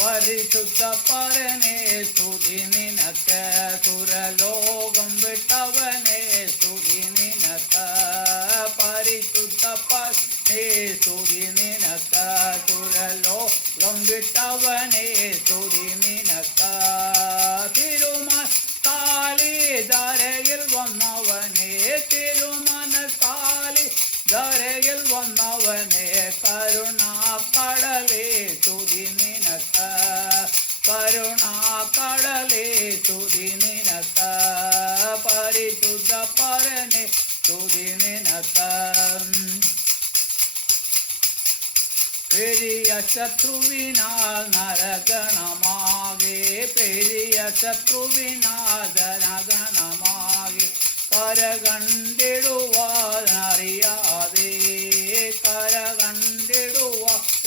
പരിശുദ്ധ പരനെ സ്തുതി നിനക്ക് സുരലോകം വിട്ടവനെ സ്തുതി നിനക്ക് പരിശുദ്ധ പരനെ സ്തുതി നിനക്ക് സുരലോകം വിട്ടവനെ സ്തുതി നിനക്ക് തിരുമനസാലി ധരയിൽ വന്നവനെ തിരുമനസാലി ധരയിൽ വന്നവനെ കരുണാക്കടലേ സ്തുതി നിനക്ക് കരുണാക്കടലേ സ്തുതി നിനക്ക് പരിശുദ്ധ പരനെ സ്തുതി നിനക്ക് പെരിയ ശത്രുവിനാൽ നരകണമാകെ പെരിയ ശത്രുവിനാൽ ധനഗണമാകെ കരകണ്ടിടുവാനറിയാതെ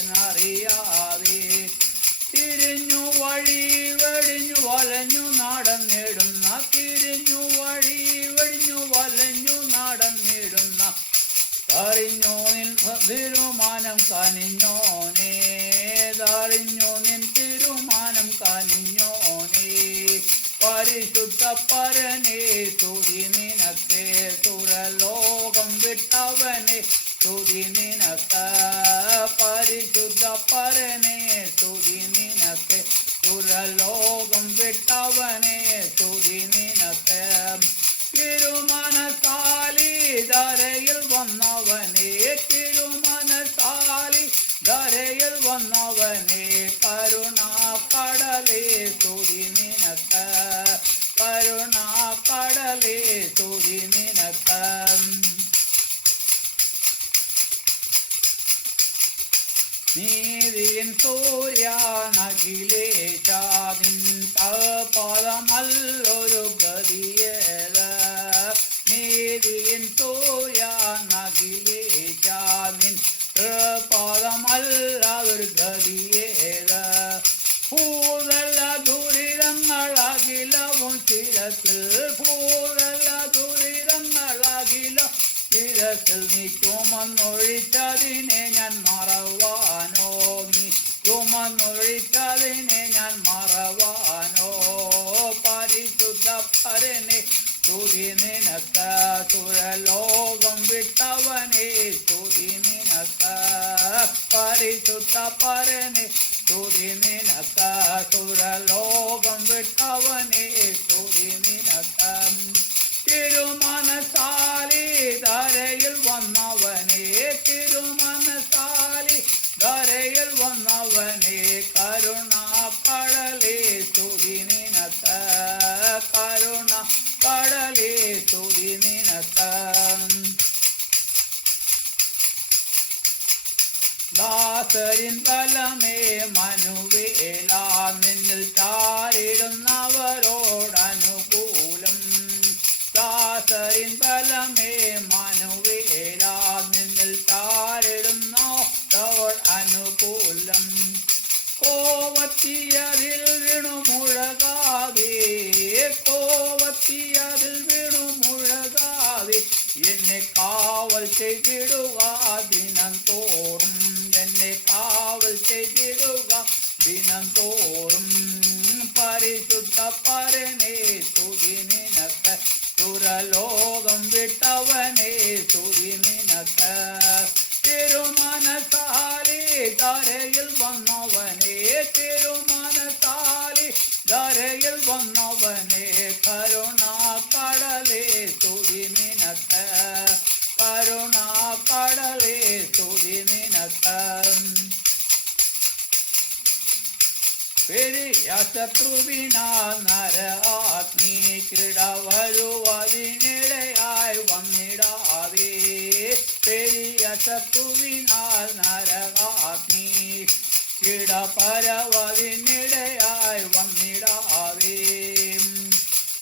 കരകണ്ടിടുവാനറിയാതെ തിരിഞ്ഞു വഴി വെടിഞ്ഞു വലഞ്ഞു നടന്നിടുന്ന തിരിഞ്ഞു വഴി വെടിഞ്ഞു വലഞ്ഞു നടന്നിടുന്ന അറിഞ്ഞോ നിൻ തിരുമാനം കനിഞ്ഞോനേ അറിഞ്ഞോ നിൻ തിരുമാനം കനിഞ്ഞോനേ പരിശുദ്ധ പരനെ സ്തുതി നിനക്ക് സുരലോകം വിട്ടവനെ സ്തുതി നിനക്ക് പരിശുദ്ധ പരനെ സ്തുതി നിനക്ക് സുരലോകം വിട്ടവനെ സ്തുതി നിനക്ക് തിരുമനസാലി ധരയിൽ വന്നവനെ തിരുമനസാലി ധരയിൽ വന്നവനെ കരുണാക്കടലേ സ്തുതി നിനക്ക് കരുണാക്കടലേ സ്തുതി നിനക്ക് നീതിൻ സൂര്യാനഖിലേശാദിൻ പദമല്ലൊരു ഗതിയേത് നീതിൻ സൂര്യാനഖിലേശാദിൻ പദമല്ലൊരു ഗതിയേത് ഭൂതല ദുരിതങ്ങളകിലവും ശിരസിൽ ഭൂതല ദുരിതങ്ങളകില ശിരസിൽ നീ ചുമന്നൊഴിച്ചതിനെ ഞാൻ മറവാനോ നീ ചുമന്നൊഴിച്ചതിനെ ഞാൻ മറവാനോ പരിശുദ്ധ പരനെ സ്തുതി നിനക്ക് സുരലോകം വിട്ടവനെ സ്തുതി നിനക്ക് പരിശുദ്ധ പരനെ സ്തുതി നിനക്ക് സുരലോകം വിട്ടവനെ സ്തുതി നിനക്ക് തിരുമനസാലി ധരയിൽ വന്നവനെ തിരുമനസാലി ധരയിൽ വന്നവനെ കരുണാക്കടലേ സ്തുതി നിനക്ക് കരുണാക്കടലേ സ്തുതി നിനക്ക് ദാസരിൻ തലമേ മനുവേലാ നിന്നിൽ ചാരിടുന്നവരോടനുകൂലം ദാസരിൻ ബലമേ മനുവേലാ നിന്നിൽ ചാരിടുന്നവർ അനുകൂലം കോവത്തിയതിൽ വീണുമുഴകാതെ കോവത്തിയതിൽ വീണുമുഴകാതെ എന്നെ കാവൽ ചെയ്തിടുക ദിനം തോറും എന്നെ കാവൽ ചെയ്തിടുക ദിനം തോറും പരിശുദ്ധ പരനെ സ്തുതി നിനക്ക് സുരലോകം വിട്ടവനെ സ്തുതി നിനക്ക് തിരുമനസാലി ധരയിൽ വന്നവനെ തിരുമനസാലി ധരയിൽ വന്നവനെ കരുണാക്കടലേ സ്തുതി നിനക്ക് കരുണാക്കടലേ സ്തുതി നിനക്ക് പെരിയ ശത്രുവിനാൽ നരഅഗ്നി കിടവരുവതിനിടയായി വന്നിടാതെ പെരിയ ശത്രുവിനാൽ നരഅഗ്നി കിടപരവതിനിടയായി വന്നിടാതെ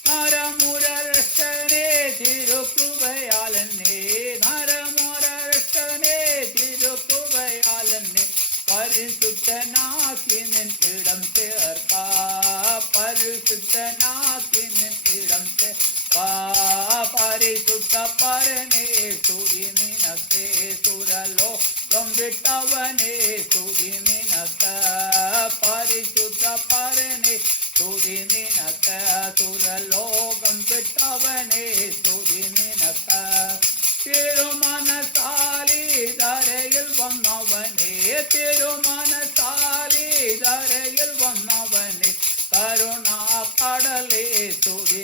നരമുരഷ്ടനെ തിരുകൃപയാലെന്നെ നരമുരഷ്ടനെ തിരുകൃപയാലെന്നെ പരിശുദ്ധനാക്കി നിന്നിടം ചേർക്ക പരിശുദ്ധനാക്കി നിന്നിടം ചേർക്ക പരിശുദ്ധ പരനെ സ്തുതി നിനക്കേ സുരലോകം വിട്ടവനെ സ്തുതി നിനക്ക് പരിശുദ്ധ പരനെ സ്തുതി നിനക്ക് സുരലോകം വിട്ടവനെ സ്തുതി നിനക്ക് തിരുമനസാലി ധരയിൽ വന്നവനെ തിരുമനസാലി ധരയിൽ വന്നവനെ കരുണാ കടലേ സ്തുതി